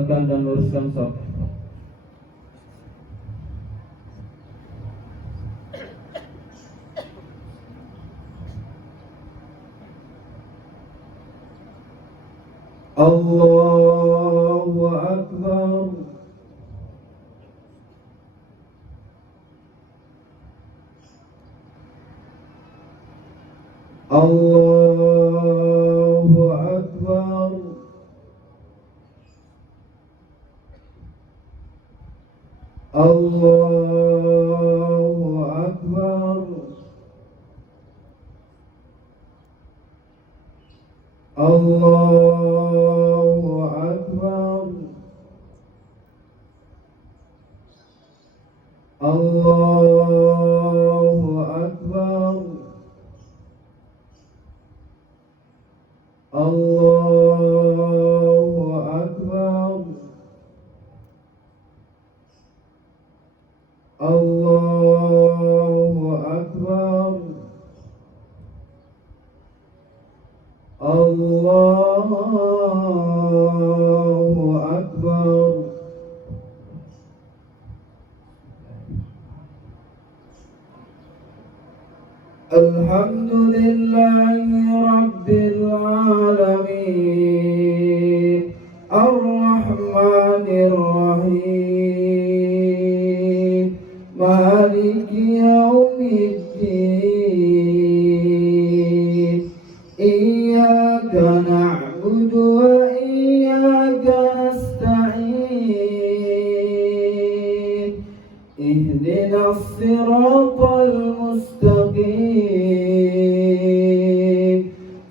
dapatkan dan luruskan shaf. Allahu Akbar. Allahu Akbar. Allahu Akbar. Allahu Akbar. Allahu Akbar. Allahu Akbar. Allahu Akbar. Allahu Akbar. Alhamdulillahi Rabbil Alamin, Ar-Rahmanir Rahim, Maliki Yawmiddin. Iyyaka na'budu wa iyyaka nasta'in. Ihdinas siratal mustaqim,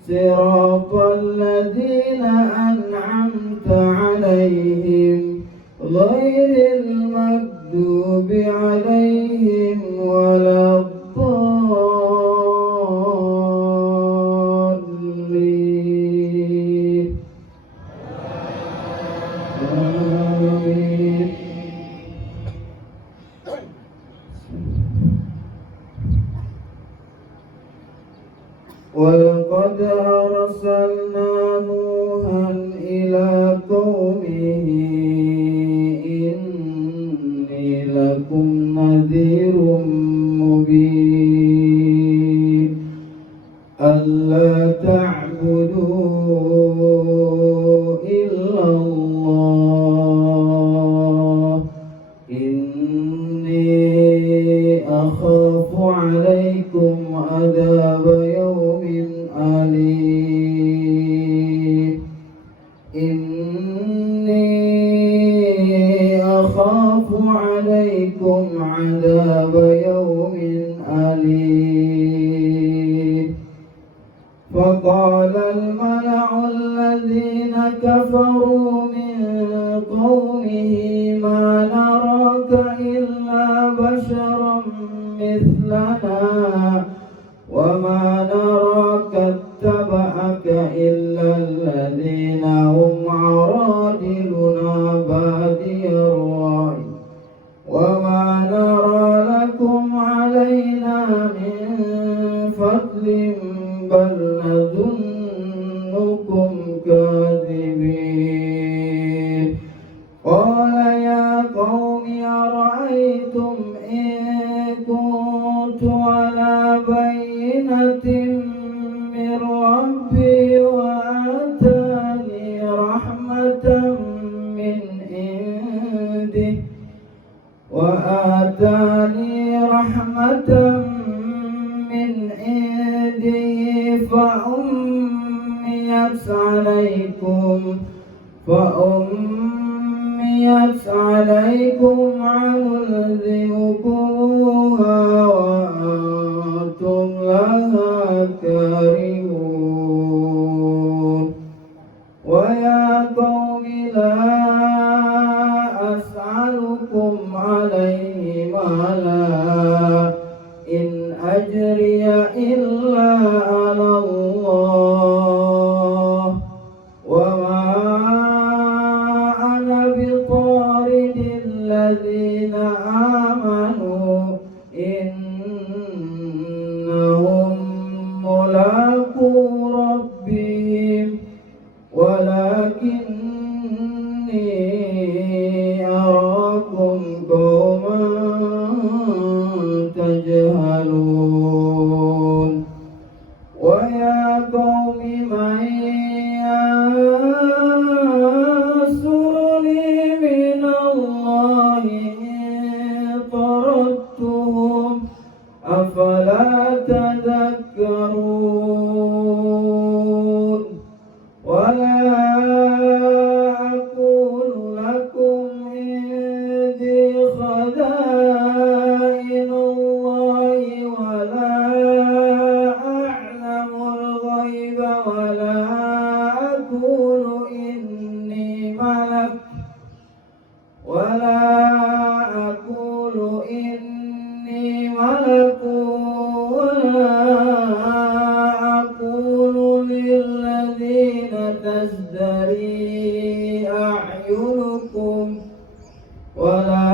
siratal ladzina an'amta 'alaihim, ghairil maghdubi 'alaihim waladdallin. Amin. وَلَقَدْ أَرْسَلْنَا نُوحًا إِلَى قَوْمِهِ إِنِّي لَكُمْ نَذِيرٌ مُبِينٌ أَلَّا تَعْبُدُوا إِلَّا اللَّهَ إِنِّي أَخَافُ عَلَيْكُمْ عَذَابَ يَوْمٍ أَلِيمٍ. إِنِّي أَخَافُ عَلَيْكُمْ عَذَابَ يَوْمٍ أَلِيمٍ. فَقَالَ الْمَلَأُ الَّذِينَ كَفَرُوا مِنْ قَوْمِهِ مَا نَرَاكَ إِلَّا بَشَرًا مِثْلَنَا وَمَا نَرَاكَ اتَّبَعَكَ إِلَّا الَّذِينَ هُمْ عَرَاذِلُنَا بَادِيَ الرَّأْيِ وَمَا نَرَى لَكُمْ عَلَيْنَا مِنْ فَضْلٍ بَلْ نَظُنُّكُمْ كَاذِبِينَ. قَالَ يَا قَوْمِ أَرَأَيْتُمْ إِن كُنتُ عَلَى بَيِّنَةٍ مِّن رَّبِّي وَآتَانِي رَحْمَةً مِّنْ عِندِهِ فَأُمِّيَتْ عَلَيْكُمْ أَنُلْزِمُكُمُوهَا وَأَنتُمْ لَهَا كَارِهُونَ. وَيَا قَوْمِ لَا أَسْأَلُكُمْ عَلَيْهِ مَالًا إِنْ أَجْرِيَ إِلَّا عَلَى اللَّهِ وَمَا أَنَا بِطَارِدِ الَّذِينَ آمَنُوا إِنَّهُمْ مُلَاقُو رَبِّهِمْ وَلَكِنِّي أفلا تذكرون ولا أقول لكم عندي خزائن الله ولا أعلم الغيب ولا أقول إني ملك ولا أقول إني ملك ولا أقول للذين تزدري أعينكم ولا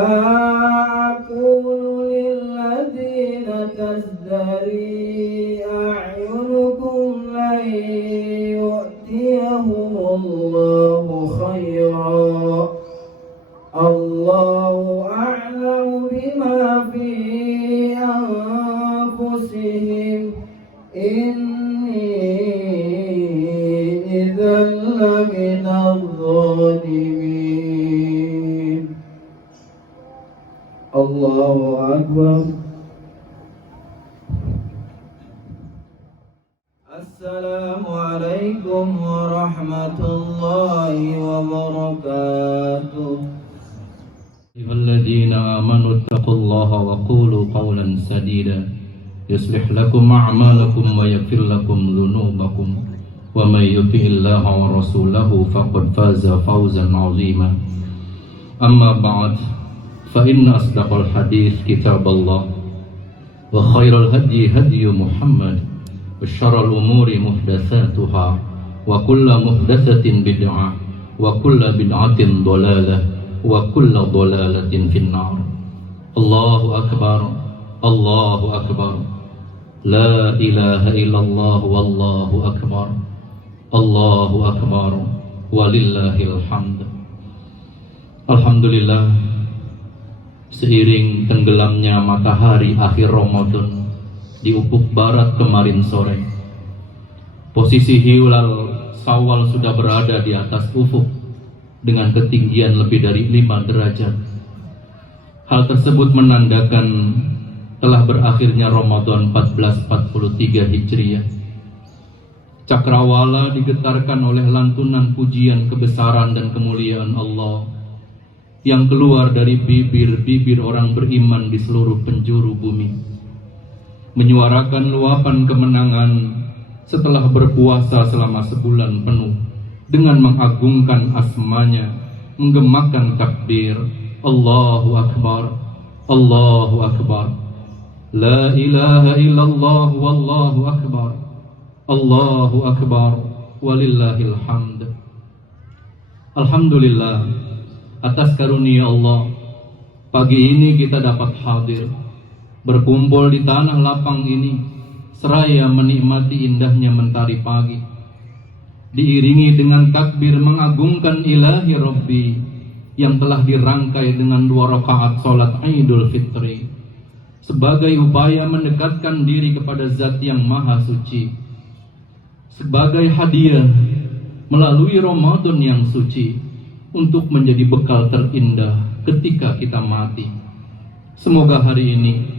أقول للذين تزدري أعينكم لن يؤتيهم الله خيرا الله أعلم بما في أنفسهم إني إذا لمن الظالمين الله أكبر. السلام عليكم ورحمة الله وبركاته. أيها الذين آمنوا اتقوا الله وقولوا قولا سديدا يصلح لكم أعمالكم ويغفر لكم ذنوبكم ومن يطع الله ورسوله فقد فاز فوزا عظيما. أما بعد فإن أصدق الحديث كتاب الله وخير الهدي هدي محمد وشر الأمور محدثاتها وكل محدثة بدعة وكل بدعة ضلالة وكل ضلالة في النار. الله أكبر الله أكبر لا إله إلا الله والله أكبر الله أكبر ولله الحمد. Alhamdulillah, seiring tenggelamnya matahari akhir Ramadan di ufuk barat kemarin sore, posisi hilal Syawal sudah berada di atas ufuk dengan ketinggian lebih dari 5 derajat. Hal tersebut menandakan telah berakhirnya Ramadan 1443 Hijriah. Cakrawala digetarkan oleh lantunan pujian kebesaran dan kemuliaan Allah yang keluar dari bibir-bibir orang beriman di seluruh penjuru bumi, menyuarakan luapan kemenangan setelah berpuasa selama sebulan penuh dengan mengagungkan asmanya, menggemakan takbir Allahu Akbar Allahu Akbar La ilaha illallah wallahu akbar Allahu akbar walillahil hamd. Alhamdulillah, atas karunia Allah, pagi ini kita dapat hadir berkumpul di tanah lapang ini seraya menikmati indahnya mentari pagi, diiringi dengan takbir mengagungkan ilahi Rabbi yang telah dirangkai dengan 2 rakaat salat Idul Fitri sebagai upaya mendekatkan diri kepada Zat yang Maha Suci, sebagai hadiah melalui Ramadan yang suci untuk menjadi bekal terindah ketika kita mati. Semoga hari ini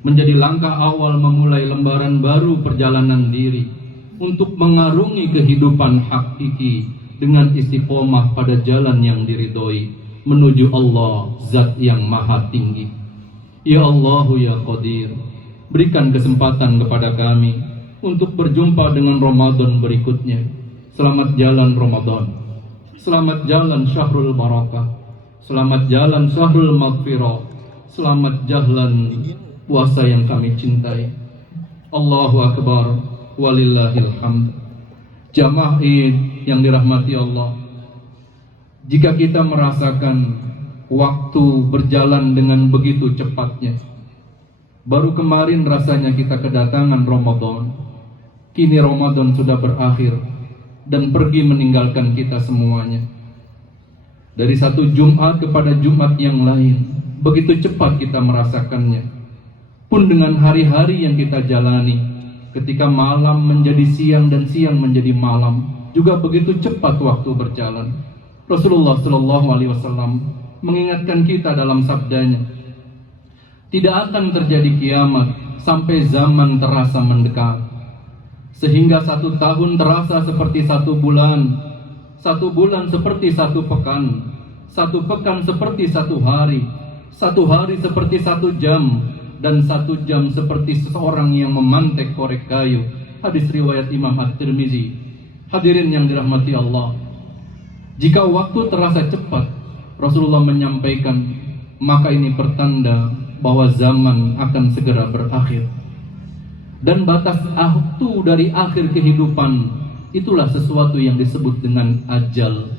menjadi langkah awal memulai lembaran baru perjalanan diri untuk mengarungi kehidupan hakiki dengan istiqomah pada jalan yang diridhoi menuju Allah Zat yang Maha Tinggi. Ya Allah ya Qadir, berikan kesempatan kepada kami untuk berjumpa dengan Ramadan berikutnya. Selamat jalan Ramadan, selamat jalan Syahrul Barakah, selamat jalan Syahrul Maghfirah, selamat jalan puasa yang kami cintai. Allahu Akbar walillahil hamd. Jamaah Id yang dirahmati Allah, jika kita merasakan waktu berjalan dengan begitu cepatnya, baru kemarin rasanya kita kedatangan Ramadan, kini Ramadan sudah berakhir dan pergi meninggalkan kita semuanya. Dari satu Jumat kepada Jumat yang lain, begitu cepat kita merasakannya. Pun dengan hari-hari yang kita jalani, ketika malam menjadi siang dan siang menjadi malam, juga begitu cepat waktu berjalan. Rasulullah SAW mengingatkan kita dalam sabdanya, tidak akan terjadi kiamat sampai zaman terasa mendekat. Sehingga 1 tahun terasa seperti 1 bulan, 1 bulan seperti 1 pekan, 1 pekan seperti 1 hari, 1 hari seperti 1 jam, dan 1 jam seperti seseorang yang memantek korek kayu. Hadis riwayat Imam At-Tirmizi. Hadirin yang dirahmati Allah, jika waktu terasa cepat, Rasulullah menyampaikan, maka ini pertanda bahwa zaman akan segera berakhir. Dan batas waktu dari akhir kehidupan itulah sesuatu yang disebut dengan ajal.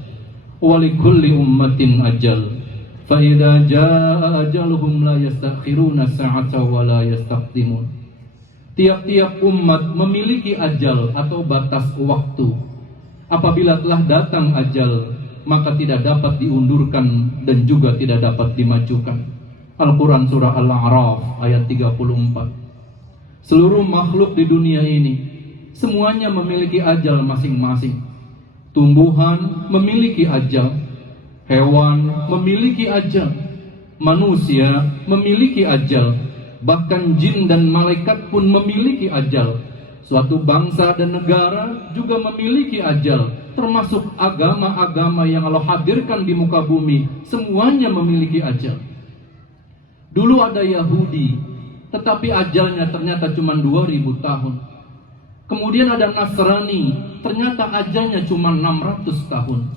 Walikulli ummatin ajal, fa idza jaa ajaluhum la yastakhiruna sa'ata wa la yastaqdimun. Tiap-tiap umat memiliki ajal atau batas waktu. Apabila telah datang ajal, maka tidak dapat diundurkan dan juga tidak dapat dimajukan. Al-Quran surah Al-A'raf ayat 34. Seluruh makhluk di dunia ini semuanya memiliki ajal masing-masing. Tumbuhan memiliki ajal, hewan memiliki ajal, manusia memiliki ajal, bahkan jin dan malaikat pun memiliki ajal. Suatu bangsa dan negara juga memiliki ajal, termasuk agama-agama yang Allah hadirkan di muka bumi, semuanya memiliki ajal. Dulu ada Yahudi, tetapi ajalnya ternyata cuma 2000 tahun. Kemudian ada Nasrani, ternyata ajalnya cuma 600 tahun.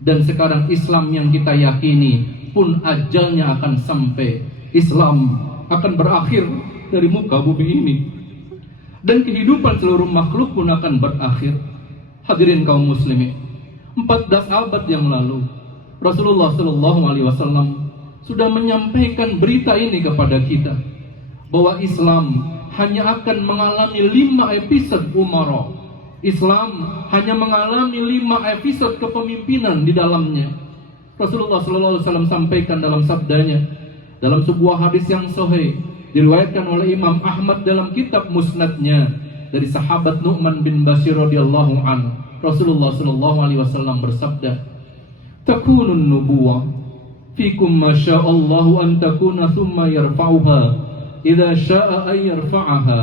Dan sekarang Islam yang kita yakini pun ajalnya akan sampai. Islam akan berakhir dari muka bumi ini, dan kehidupan seluruh makhluk pun akan berakhir. Hadirin kaum muslimin, 14 abad yang lalu Rasulullah SAW sudah menyampaikan berita ini kepada kita, bahwa Islam hanya akan mengalami 5 episode umara. Islam hanya mengalami 5 episode kepemimpinan di dalamnya. Rasulullah SAW sampaikan dalam sabdanya, dalam sebuah hadis yang sahih diriwayatkan oleh Imam Ahmad dalam kitab Musnadnya dari sahabat Nu'man bin Bashir radhiyallahu an, Rasulullah sallallahu alaihi wasallam bersabda, "Takunun nubuwah fikum ma sya'allahu an takuna thumma yarfa'uha idza syaa'a ay yarfa'aha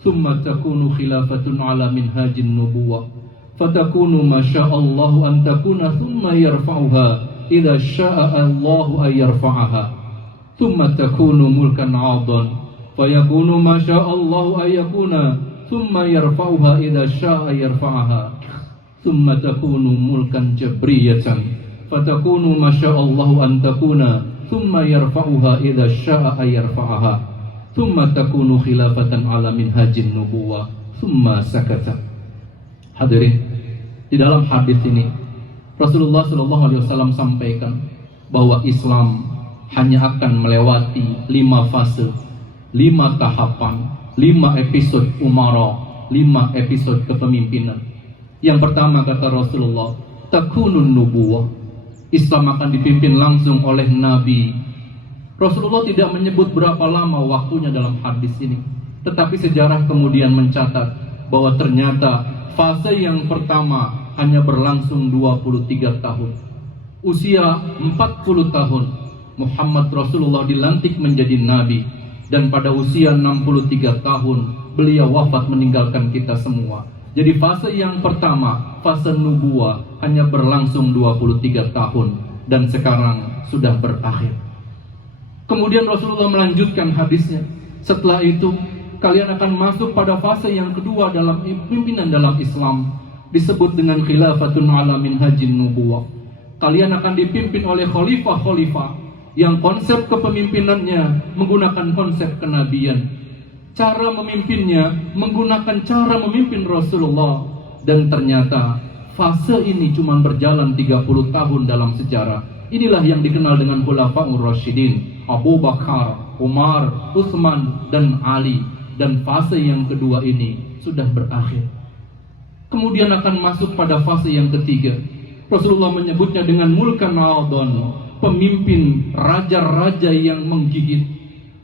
thumma takunu khilafatun ala minhajin nubuwah fatakunu ma sya'allahu an takuna thumma yarfa'uha idza syaa'a Allahu ay yarfa'aha thumma takunu mulkan 'adan fayakunu ma sya'allahu ay yakuna thumma yarfa'uha idza syaa'a yarfa'aha thumma takunu mulkan jabriyatan fatakunu ma sya'allahu an takuna thumma yarfa'uha idza syaa'a yarfa'aha thumma takunu khilafatan 'ala minhajin nubuwah thumma sakata." Hadirin, di dalam hadis ini Rasulullah SAW sampaikan bahwa Islam hanya akan melewati 5 fase, 5 tahapan, 5 episode umara, 5 episode kepemimpinan. Yang pertama kata Rasulullah, takunun nubuwah, Islam akan dipimpin langsung oleh Nabi. Rasulullah tidak menyebut berapa lama waktunya dalam hadis ini, tetapi sejarah kemudian mencatat bahwa ternyata fase yang pertama hanya berlangsung 23 tahun. Usia 40 tahun Muhammad Rasulullah dilantik menjadi Nabi, dan pada usia 63 tahun beliau wafat meninggalkan kita semua. Jadi fase yang pertama, fase nubuwah, hanya berlangsung 23 tahun dan sekarang sudah berakhir. Kemudian Rasulullah melanjutkan hadisnya, setelah itu kalian akan masuk pada fase yang kedua dalam pimpinan dalam Islam, disebut dengan khilafatun 'ala minhajin nubuwah. Kalian akan dipimpin oleh khalifah-khalifah yang konsep kepemimpinannya menggunakan konsep kenabian. Cara memimpinnya menggunakan cara memimpin Rasulullah. Dan ternyata fase ini cuma berjalan 30 tahun dalam sejarah. Inilah yang dikenal dengan Khulafaur Rasyidin, Abu Bakar, Umar, Utsman, dan Ali. Dan fase yang kedua ini sudah berakhir. Kemudian akan masuk pada fase yang ketiga. Rasulullah menyebutnya dengan mulkan ma'adhan, pemimpin raja-raja yang menggigit.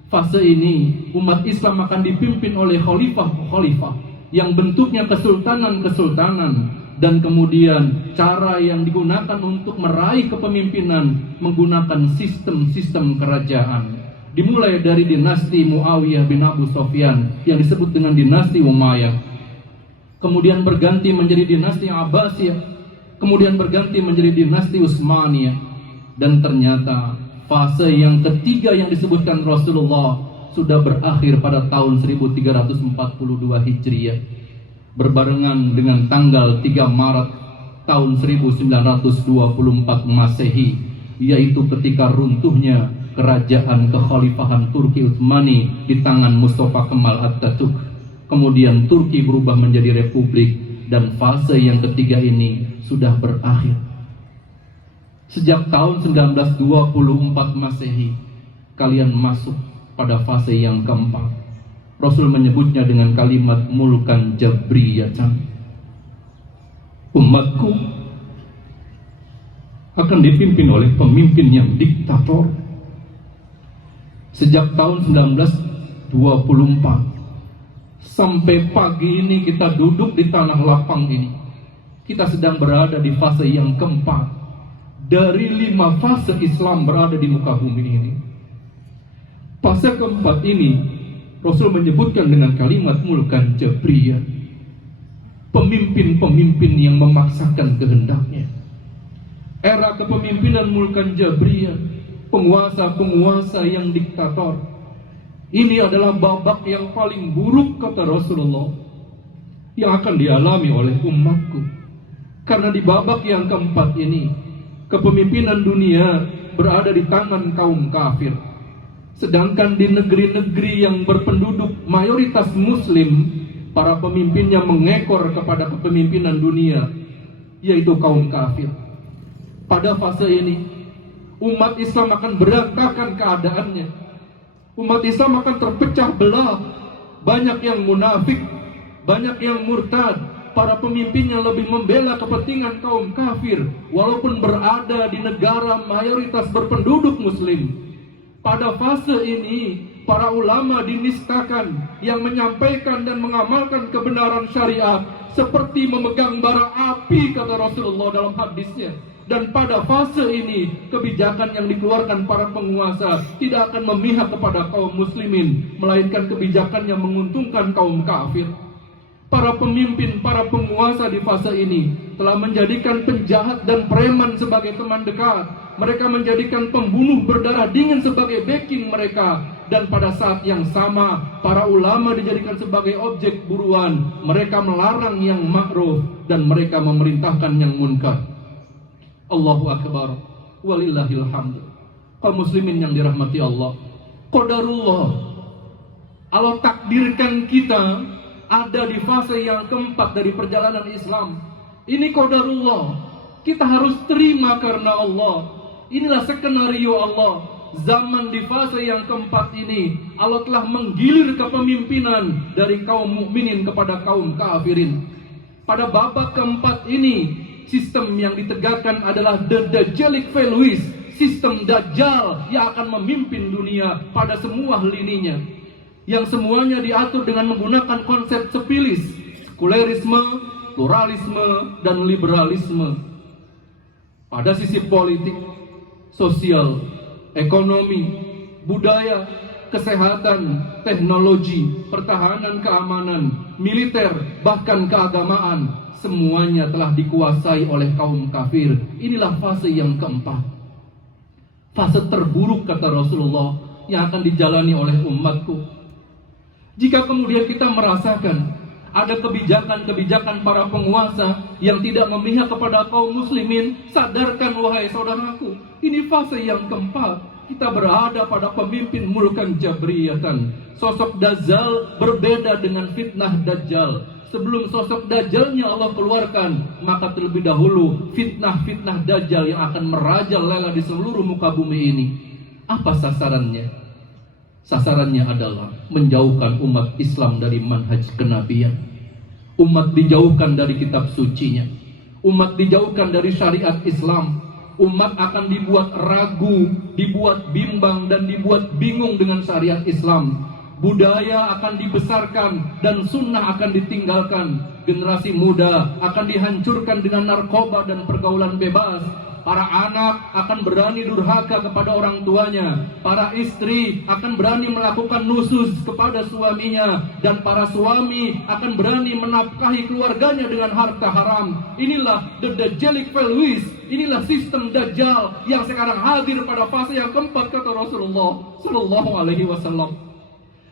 Fase ini umat Islam akan dipimpin oleh khalifah-khalifah yang bentuknya kesultanan-kesultanan, dan kemudian cara yang digunakan untuk meraih kepemimpinan menggunakan sistem-sistem kerajaan. Dimulai dari dinasti Muawiyah bin Abu Sufyan yang disebut dengan dinasti Umayyah, kemudian berganti menjadi dinasti Abbasiyah, kemudian berganti menjadi dinasti Utsmaniyah, dan ternyata fase yang ketiga yang disebutkan Rasulullah sudah berakhir pada tahun 1342 Hijriah, berbarengan dengan tanggal 3 Maret tahun 1924 Masehi, yaitu ketika runtuhnya kerajaan kekhalifahan Turki Utsmani di tangan Mustafa Kemal Atatürk. Kemudian Turki berubah menjadi republik, dan fase yang ketiga ini sudah berakhir. Sejak tahun 1924 Masehi, kalian masuk pada fase yang keempat. Rasul menyebutnya dengan kalimat mulkan jabriyatan. Umatku akan dipimpin oleh pemimpin yang diktator. Sejak tahun 1924 sampai pagi ini kita duduk di tanah lapang ini, kita sedang berada di fase yang keempat dari 5 fase Islam berada di muka bumi ini. Fase keempat ini Rasul menyebutkan dengan kalimat mulkan jabriyah, pemimpin-pemimpin yang memaksakan kehendaknya. Era kepemimpinan mulkan jabriyah, penguasa-penguasa yang diktator, ini adalah babak yang paling buruk, kata Rasulullah, yang akan dialami oleh umatku. Karena di babak yang keempat ini, kepemimpinan dunia berada di tangan kaum kafir. Sedangkan di negeri-negeri yang berpenduduk mayoritas muslim, para pemimpinnya mengekor kepada kepemimpinan dunia, yaitu kaum kafir. Pada fase ini, umat Islam akan berantakan keadaannya. Umat Islam akan terpecah belah. Banyak yang munafik, banyak yang murtad. Para pemimpinnya lebih membela kepentingan kaum kafir, walaupun berada di negara mayoritas berpenduduk muslim. Pada fase ini, para ulama dinistakan yang menyampaikan dan mengamalkan kebenaran syariat seperti memegang bara api, kata Rasulullah dalam hadisnya. Dan pada fase ini, kebijakan yang dikeluarkan para penguasa tidak akan memihak kepada kaum muslimin, melainkan kebijakan yang menguntungkan kaum kafir. Para pemimpin, para penguasa di fase ini telah menjadikan penjahat dan preman sebagai teman dekat. Mereka menjadikan pembunuh berdarah dingin sebagai backing mereka. Dan pada saat yang sama, para ulama dijadikan sebagai objek buruan. Mereka melarang yang ma'ruf dan mereka memerintahkan yang munkar. Allahu Akbar, walillahil hamd. Kaum muslimin yang dirahmati Allah, qadarullah, Allah takdirkan kita ada di fase yang keempat dari perjalanan Islam. Ini qadarullah, kita harus terima karena Allah. Inilah skenario Allah. Zaman di fase yang keempat ini, Allah telah menggilir kepemimpinan dari kaum mukminin kepada kaum kafirin. Pada babak keempat ini, sistem yang ditegakkan adalah the Dajjalic values, sistem Dajjal yang akan memimpin dunia pada semua lininya, yang semuanya diatur dengan menggunakan konsep sepilis, sekulerisme, pluralisme, dan liberalisme. Pada sisi politik, sosial, ekonomi, budaya, kesehatan, teknologi, pertahanan keamanan, militer, bahkan keagamaan, semuanya telah dikuasai oleh kaum kafir. Inilah fase yang keempat, fase terburuk, kata Rasulullah, yang akan dijalani oleh umatku. Jika kemudian kita merasakan ada kebijakan-kebijakan para penguasa yang tidak memihak kepada kaum muslimin, sadarkan wahai saudaraku, ini fase yang keempat. Kita berada pada pemimpin mulkan jabriyatan. Sosok Dajjal berbeda dengan fitnah Dajjal. Sebelum sosok Dajjalnya Allah keluarkan, maka terlebih dahulu fitnah-fitnah Dajjal yang akan merajalela di seluruh muka bumi ini. Apa sasarannya? Sasarannya adalah menjauhkan umat Islam dari manhaj kenabian. Umat dijauhkan dari kitab sucinya. Umat dijauhkan dari syariat Islam. Umat akan dibuat ragu, dibuat bimbang, dan dibuat bingung dengan syariat Islam. Budaya akan dibesarkan dan sunnah akan ditinggalkan. Generasi muda akan dihancurkan dengan narkoba dan pergaulan bebas. para anak akan berani durhaka kepada orang tuanya, para istri akan berani melakukan nusyuz kepada suaminya, dan para suami akan berani menafkahi keluarganya dengan harta haram. Inilah the Dajjalic values, inilah sistem Dajjal yang sekarang hadir pada fase yang keempat, kata Rasulullah Sallallahu Alaihi Wasallam.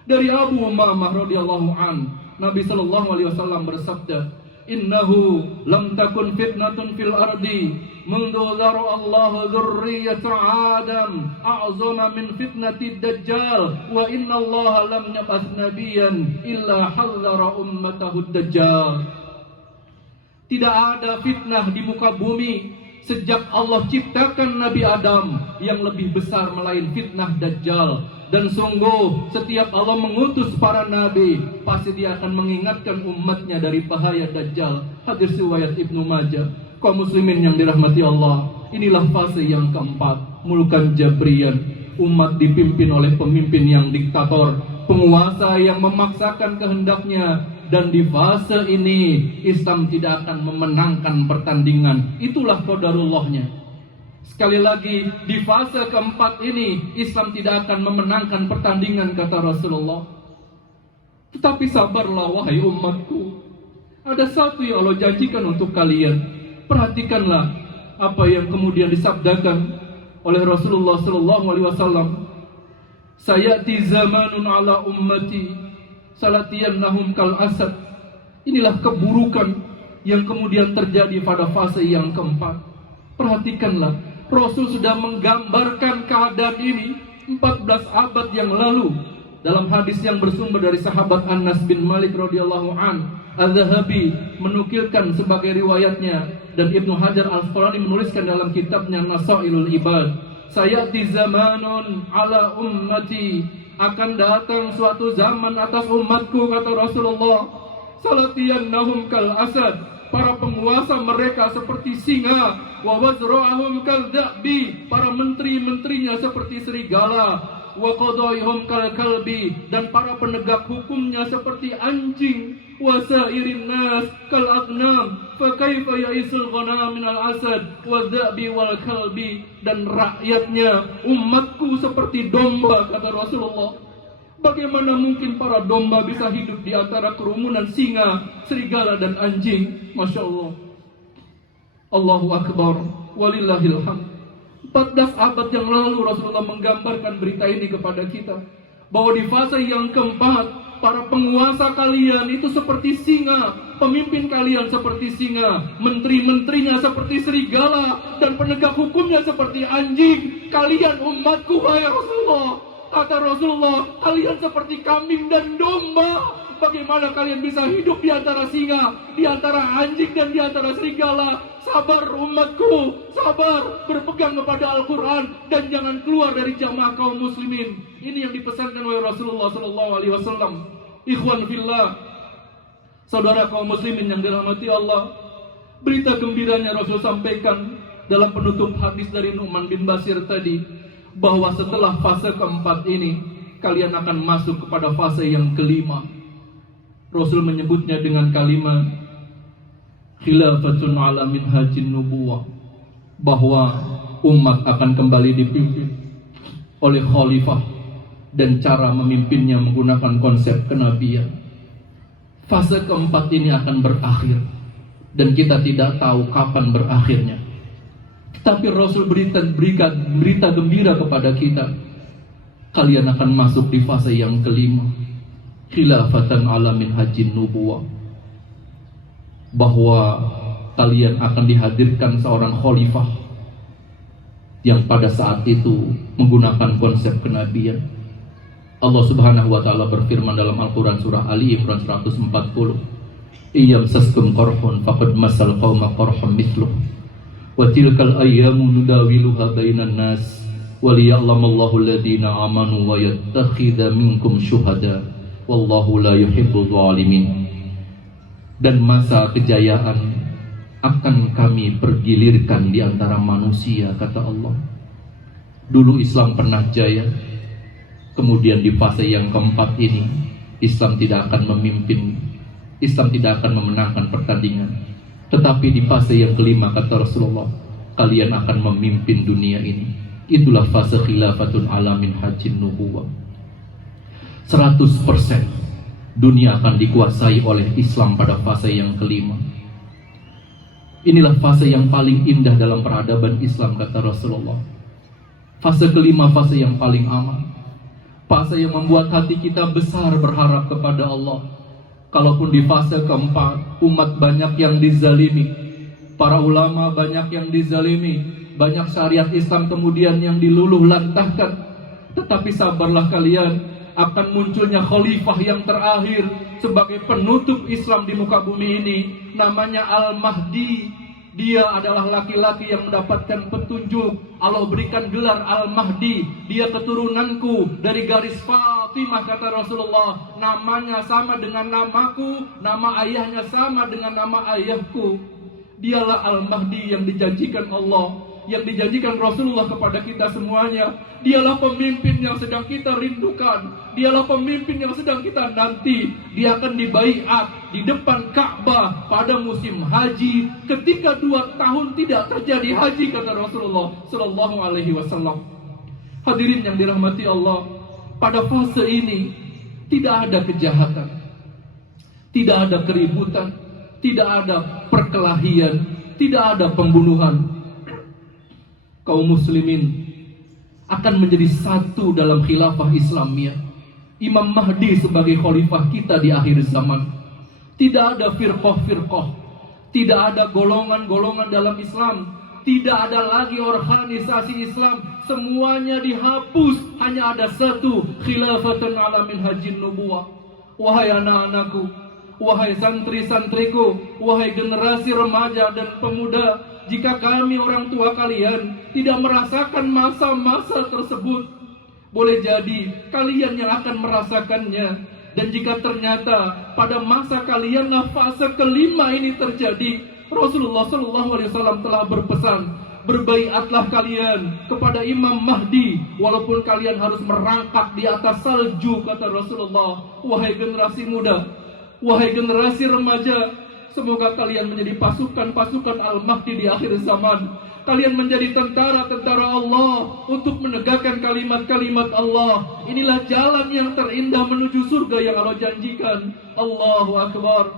Dari Abu Umamah radhiyallahu an, Nabi Sallallahu Alaihi Wasallam bersabda, innahu lam takun fitnatun fil ardi mundu dharu Allah dzurriyyata Adam a'zama min fitnati Dajjal wa inna Allah lam yab'ats nabiyyan illa hadzara ummatahu Dajjal. Tidak ada fitnah di muka bumi sejak Allah ciptakan Nabi Adam yang lebih besar melain fitnah Dajjal. Dan sungguh setiap Allah mengutus para nabi, pasti dia akan mengingatkan umatnya dari bahaya Dajjal. Hadis riwayat Ibnu Majah. Kaum muslimin yang dirahmati Allah, inilah fase yang keempat, Mulkan Jabriyan. Umat dipimpin oleh pemimpin yang diktator, penguasa yang memaksakan kehendaknya. Dan di fase ini Islam tidak akan memenangkan pertandingan. Itulah qadarullahnya. Sekali lagi, di fase keempat ini Islam tidak akan memenangkan pertandingan, kata Rasulullah. Tetapi sabarlah wahai umatku, ada satu yang Allah janjikan untuk kalian. Perhatikanlah apa yang kemudian disabdakan oleh Rasulullah Sallallahu Alaihi Wasallam. Sayati zamanun ala ummati salatiyannahum kal asad. Inilah keburukan yang kemudian terjadi pada fase yang keempat. Perhatikanlah, Rasul sudah menggambarkan keadaan ini 14 abad yang lalu dalam hadis yang bersumber dari sahabat Anas bin Malik radhiyallahu an. Az-Zahabi menukilkan sebagai riwayatnya, dan Ibnu Hajar Al-Asqalani menuliskan dalam kitabnya Nasailul Ibad. Sayati zamanun ala ummati, akan datang suatu zaman atas umatku, kata Rasulullah, salatiyannahum kal asad, para penguasa mereka seperti singa, wa wazra'ahum kal dha'bi, para menteri-menterinya seperti serigala, wa qadaihum kal kalbi, dan para penegak hukumnya seperti anjing, wa sa'irin nas kal aghnam, fa kaifa ya'isul ghanam min al asad wa dha'bi wal kalbi, dan rakyatnya, umatku seperti domba, kata Rasulullah. Bagaimana mungkin para domba bisa hidup di antara kerumunan singa, serigala, dan anjing? Masya Allah. Allahu Akbar. Walillahil hamd. 14 abad yang lalu Rasulullah menggambarkan berita ini kepada kita, bahwa di fase yang keempat, para penguasa kalian itu seperti singa, pemimpin kalian seperti singa, menteri-menterinya seperti serigala, dan penegak hukumnya seperti anjing. Kalian umatku, wahai Rasulullah, kata Rasulullah, kalian seperti kambing dan domba. Bagaimana kalian bisa hidup di antara singa, di antara anjing, dan di antara serigala? Sabar umatku, sabar, berpegang kepada Al-Quran, dan jangan keluar dari jamaah kaum muslimin. Ini yang dipesankan oleh Rasulullah Sallallahu Alaihi Wasallam. Ikhwan fillah, saudara kaum muslimin yang dirahmati Allah, berita gembiranya Rasul sampaikan dalam penutup hadis dari Nu'man bin Bashir tadi, bahwa setelah fase keempat ini kalian akan masuk kepada fase yang kelima. Rasul menyebutnya dengan kalimat khilafatun ala minhajin nubuwah, bahwa umat akan kembali dipimpin oleh khalifah, dan cara memimpinnya menggunakan konsep kenabian. Fase keempat ini akan berakhir, dan kita tidak tahu kapan berakhirnya. Tapi Rasul berikan berita gembira kepada kita, kalian akan masuk di fase yang kelima, khilafatan ala minhajin nubuwah, bahwa kalian akan dihadirkan seorang khalifah yang pada saat itu menggunakan konsep kenabian. Allah Subhanahu wa taala berfirman dalam Al-Qur'an surah Ali Imran 140, iyam saskum qarhun faqad masal qauma qarhum mithluh wa tilkal ayyamu nudawiluha bainan nas wa liya'lamallahu alladhina amanu wa yattakhidha minkum syuhada wallahu la yuhibbul zalimin. Dan masa kejayaan akan kami pergilirkan di antara manusia, kata Allah. Dulu Islam pernah jaya, kemudian di fase yang keempat ini Islam tidak akan memimpin, Islam tidak akan memenangkan pertandingan. Tetapi di fase yang kelima, kata Rasulullah, kalian akan memimpin dunia ini. Itulah fase khilafatun alamin hajin nubuwah. 100% dunia akan dikuasai oleh Islam pada fase yang kelima. Inilah fase yang paling indah dalam peradaban Islam, kata Rasulullah. Fase kelima, fase yang paling aman. Fase yang membuat hati kita besar berharap kepada Allah. Kalaupun di fase keempat, umat banyak yang dizalimi, para ulama banyak yang dizalimi, banyak syariat Islam kemudian yang diluluh lantahkan. Tetapi sabarlah kalian, akan munculnya khalifah yang terakhir sebagai penutup Islam di muka bumi ini. Namanya Al-Mahdi. Dia adalah laki-laki yang mendapatkan petunjuk. Allah berikan gelar Al-Mahdi. Dia keturunanku dari garis Fatimah, kata Rasulullah. Namanya sama dengan namaku, nama ayahnya sama dengan nama ayahku. Dialah Al-Mahdi yang dijanjikan Allah, yang dijanjikan Rasulullah kepada kita semuanya. Dialah pemimpin yang sedang kita rindukan. Dialah pemimpin yang sedang kita nanti. Dia akan dibaiat di depan Ka'bah pada musim haji, ketika 2 tahun tidak terjadi haji, kata Rasulullah Sallallahu Alaihi Wasallam. Hadirin yang dirahmati Allah, pada fase ini tidak ada kejahatan, tidak ada keributan, tidak ada perkelahian, tidak ada pembunuhan. Kaum muslimin akan menjadi satu dalam khilafah Islamiyah. Imam Mahdi sebagai khalifah kita di akhir zaman. Tidak ada firqah-firqah, tidak ada golongan-golongan dalam Islam, tidak ada lagi organisasi Islam. Semuanya dihapus, hanya ada satu, khilafatun ala minhajin nubuwah. Wahai anak-anakku, wahai santri-santriku, wahai generasi remaja dan pemuda, jika kami orang tua kalian tidak merasakan masa-masa tersebut, boleh jadi kalian yang akan merasakannya. Dan jika ternyata pada masa kalianlah fase kelima ini terjadi, Rasulullah SAW telah berpesan, berbaiatlah kalian kepada Imam Mahdi walaupun kalian harus merangkak di atas salju, kata Rasulullah. Wahai generasi muda, wahai generasi remaja, semoga kalian menjadi pasukan-pasukan Al-Mahdi di akhir zaman. Kalian menjadi tentara-tentara Allah untuk menegakkan kalimat-kalimat Allah. Inilah jalan yang terindah menuju surga yang Allah janjikan. Allahu Akbar,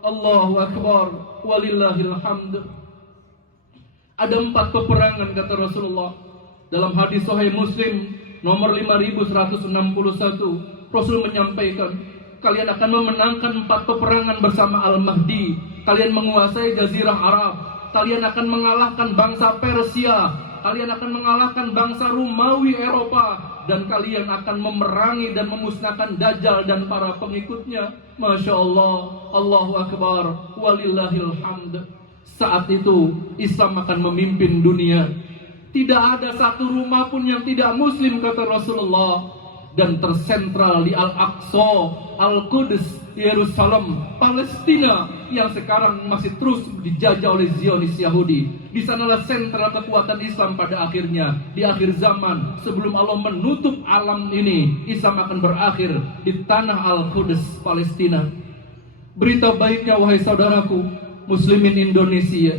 Allahu Akbar, walillahil hamd. Ada 4 peperangan, kata Rasulullah. Dalam hadis Sahih Muslim nomor 5161, Rasul menyampaikan, kalian akan memenangkan 4 peperangan bersama Al-Mahdi. Kalian menguasai Jazirah Arab. Kalian akan mengalahkan bangsa Persia. Kalian akan mengalahkan bangsa Romawi Eropa. Dan kalian akan memerangi dan memusnahkan Dajjal dan para pengikutnya. Masya Allah, Allahu Akbar, walillahil hamd. Saat itu Islam akan memimpin dunia. Tidak ada satu rumah pun yang tidak muslim, kata Rasulullah. Dan tersentral di Al-Aqsa, Al-Quds, Yerusalem, Palestina yang sekarang masih terus dijajah oleh Zionis Yahudi. Di sanalah sentral kekuatan Islam pada akhirnya. Di akhir zaman, sebelum Allah menutup alam ini, Islam akan berakhir di tanah Al-Quds, Palestina. Berita baiknya, wahai saudaraku muslimin Indonesia,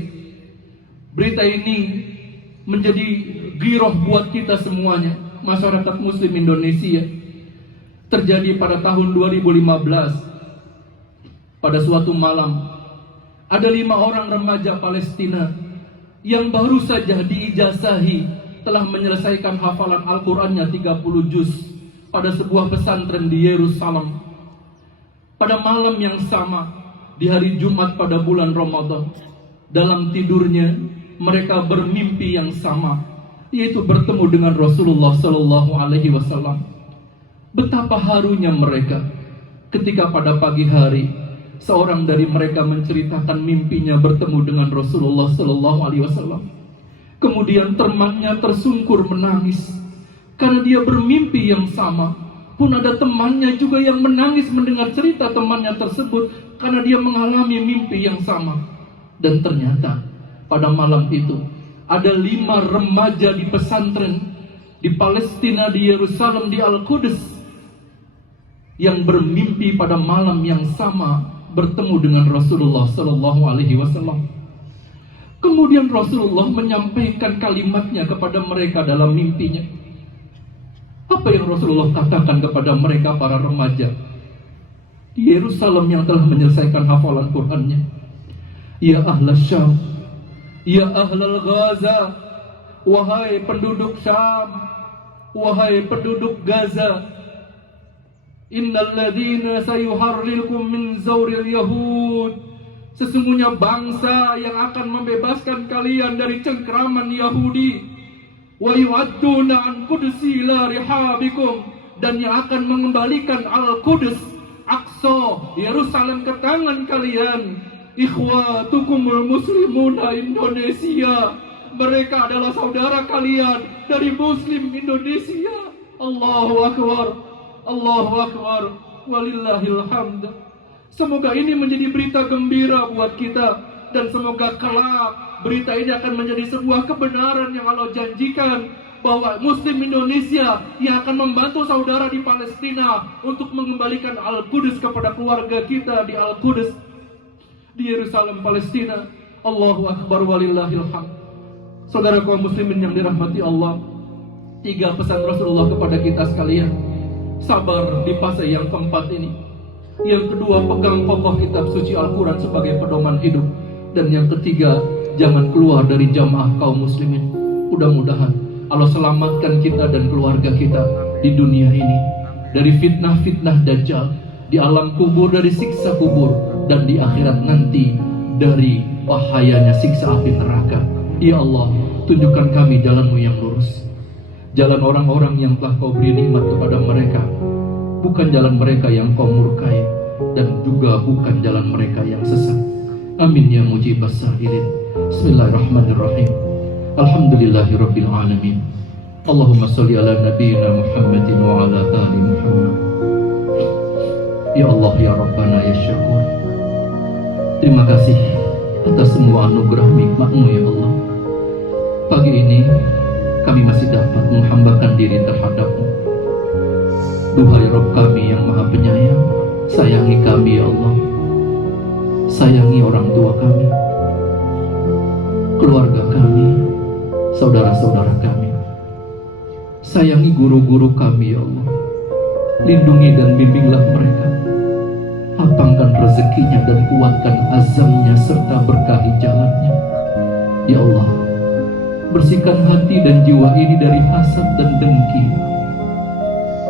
berita ini menjadi giroh buat kita semuanya, masyarakat muslim Indonesia. Terjadi pada tahun 2015. Pada suatu malam, ada 5 orang remaja Palestina yang baru saja diijazahi telah menyelesaikan hafalan Al-Qur'annya 30 juz pada sebuah pesantren di Yerusalem. Pada malam yang sama, di hari Jumat pada bulan Ramadan, dalam tidurnya mereka bermimpi yang sama, yaitu bertemu dengan Rasulullah Sallallahu Alaihi Wasallam. Betapa harunya mereka ketika pada pagi hari seorang dari mereka menceritakan mimpinya bertemu dengan Rasulullah Sallallahu Alaihi Wasallam. Kemudian temannya tersungkur menangis karena dia bermimpi yang sama. Pun ada temannya juga yang menangis mendengar cerita temannya tersebut karena dia mengalami mimpi yang sama. Dan ternyata pada malam itu ada 5 remaja di pesantren di Palestina, di Yerusalem, di Al-Quds yang bermimpi pada malam yang sama bertemu dengan Rasulullah Sallallahu Alaihi Wasallam. Kemudian Rasulullah menyampaikan kalimatnya kepada mereka dalam mimpinya. Apa yang Rasulullah katakan kepada mereka para remaja di Yerusalem yang telah menyelesaikan hafalan Qur'annya? Ya ahla Syam, ya ahlal Gaza, wahai penduduk Syam, wahai penduduk Gaza, innal ladzina sayuharrilkum min zawril yahud, sesungguhnya bangsa yang akan membebaskan kalian dari cengkraman Yahudi, wa yu'adduna an qudsi ila rihabikum, dan yang akan mengembalikan Al-Quds, Aqsa, Yerusalem ke tangan kalian. Ikhwatukumul muslimuna Indonesia, mereka adalah saudara kalian dari Muslim Indonesia. Allahu Akbar, Allahu Akbar, walillahil hamd. Semoga ini menjadi berita gembira buat kita, dan semoga kelak berita ini akan menjadi sebuah kebenaran yang Allah janjikan, bahwa Muslim Indonesia yang akan membantu saudara di Palestina untuk mengembalikan Al-Quds kepada keluarga kita di Al-Quds, di Yerusalem, Palestina. Allahu Akbar, walillahil hamd. Saudara kaum muslimin yang dirahmati Allah, 3 pesan Rasulullah kepada kita sekalian. Sabar di fase yang keempat ini. Yang kedua, pegang kokoh kitab suci Al-Quran sebagai pedoman hidup. Dan yang ketiga, jangan keluar dari jamaah kaum muslimin. Mudah-mudahan Allah selamatkan kita dan keluarga kita di dunia ini dari fitnah-fitnah Dajjal, di alam kubur dari siksa kubur, dan di akhirat nanti dari bahayanya siksa api neraka. Ya Allah, tunjukkan kami jalan-Mu yang lurus, jalan orang-orang yang telah Kau beri nikmat kepada mereka, bukan jalan mereka yang Kau murkai, dan juga bukan jalan mereka yang sesat. Amin ya mujibas sa'ilin. Bismillahirrahmanirrahim. Alhamdulillahirabbil alamin. Allahumma shalli ala nabiyyina Muhammadin wa ala ali Muhammad. Ya Allah ya Rabbana ya Syakur, terima kasih atas semua anugerah nikmat-Mu ya Allah. Pagi ini kami masih dapat menghambakan diri terhadap-Mu. Duhai Rabb kami yang Maha Penyayang, sayangi kami ya Allah. Sayangi orang tua kami, keluarga kami, saudara-saudara kami. Sayangi guru-guru kami ya Allah. Lindungi dan bimbinglah mereka. Lapangkan rezekinya dan kuatkan azamnya serta berkahi jalannya. Ya Allah, bersihkan hati dan jiwa ini dari hasad dan dengki.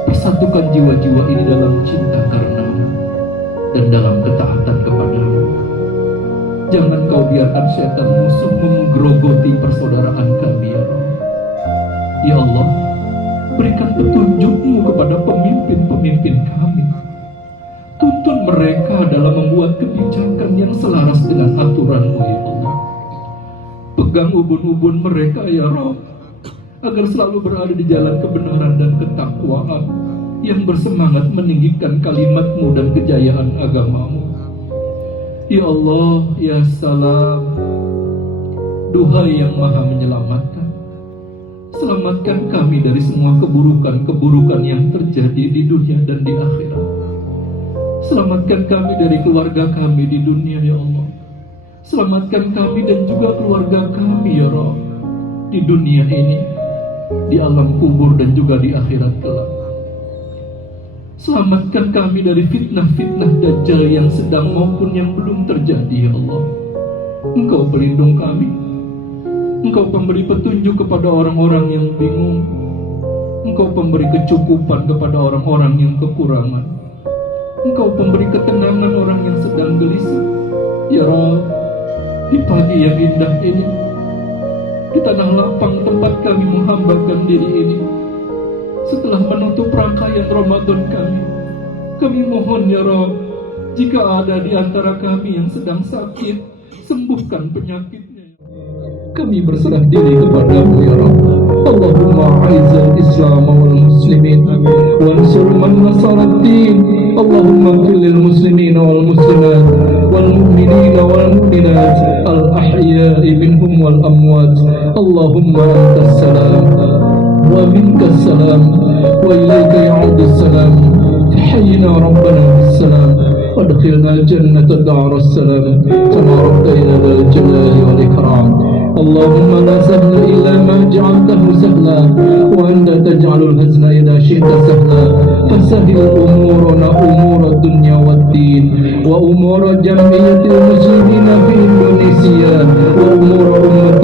Persatukan jiwa-jiwa ini dalam cinta karena-Mu dan dalam ketaatan kepada-Mu. Jangan Kau biarkan setan musuh menggerogoti persaudaraan kami ya Allah. Ya Allah, berikan petunjuk-Mu kepada pemimpin-pemimpin kami. Tuntun mereka dalam membuat kebijakan yang selaras dengan aturan-Mu ya Allah. Pegang ubun-ubun mereka ya Rabb, agar selalu berada di jalan kebenaran dan ketakwaan, yang bersemangat meninggikan kalimat-Mu dan kejayaan agama-Mu. Ya Allah, ya Salam, duhai yang Maha menyelamatkan, selamatkan kami dari semua keburukan-keburukan yang terjadi di dunia dan di akhirat. Selamatkan kami dari keluarga kami di dunia ya Allah. Selamatkan kami dan juga keluarga kami ya Rabb, di dunia ini, di alam kubur dan juga di akhirat kelak. Selamatkan kami dari fitnah-fitnah Dajjal yang sedang maupun yang belum terjadi ya Allah. Engkau pelindung kami. Engkau pemberi petunjuk kepada orang-orang yang bingung. Engkau pemberi kecukupan kepada orang-orang yang kekurangan. Engkau pemberi ketenangan orang yang sedang gelisah. Ya Rabb, di pagi yang indah ini, di tanah lapang tempat kami menghambakan diri ini, setelah menutup rangkaian Ramadan kami mohon ya Rabb, jika ada di antara kami yang sedang sakit, sembuhkan penyakitnya. Kami berserah diri kepada-Mu ya Rabb. Allahumma a'izzal Islam wal muslimin wansur man nasaraddin. Allahumma ighfir lil muslimin wal muslimat wal mu'minin wal mu'minat al ahya'i minhum wal amwat. Allahumma antas salam wa minkas salam wa ilayka ya'udus salam. Hayyina rabbana bis salam. وادخلنا الجنة دار السلام كما ربينا ذا الجلال والإكرام. اللهم لا سهل إلا ما جعلته سهلا وأنت تجعل الحزن إذا شئت سهلا. فسهل أمورنا أمور الدنيا والدين وأمور جمعية المسلمين في إندونيسيا وأمور أمة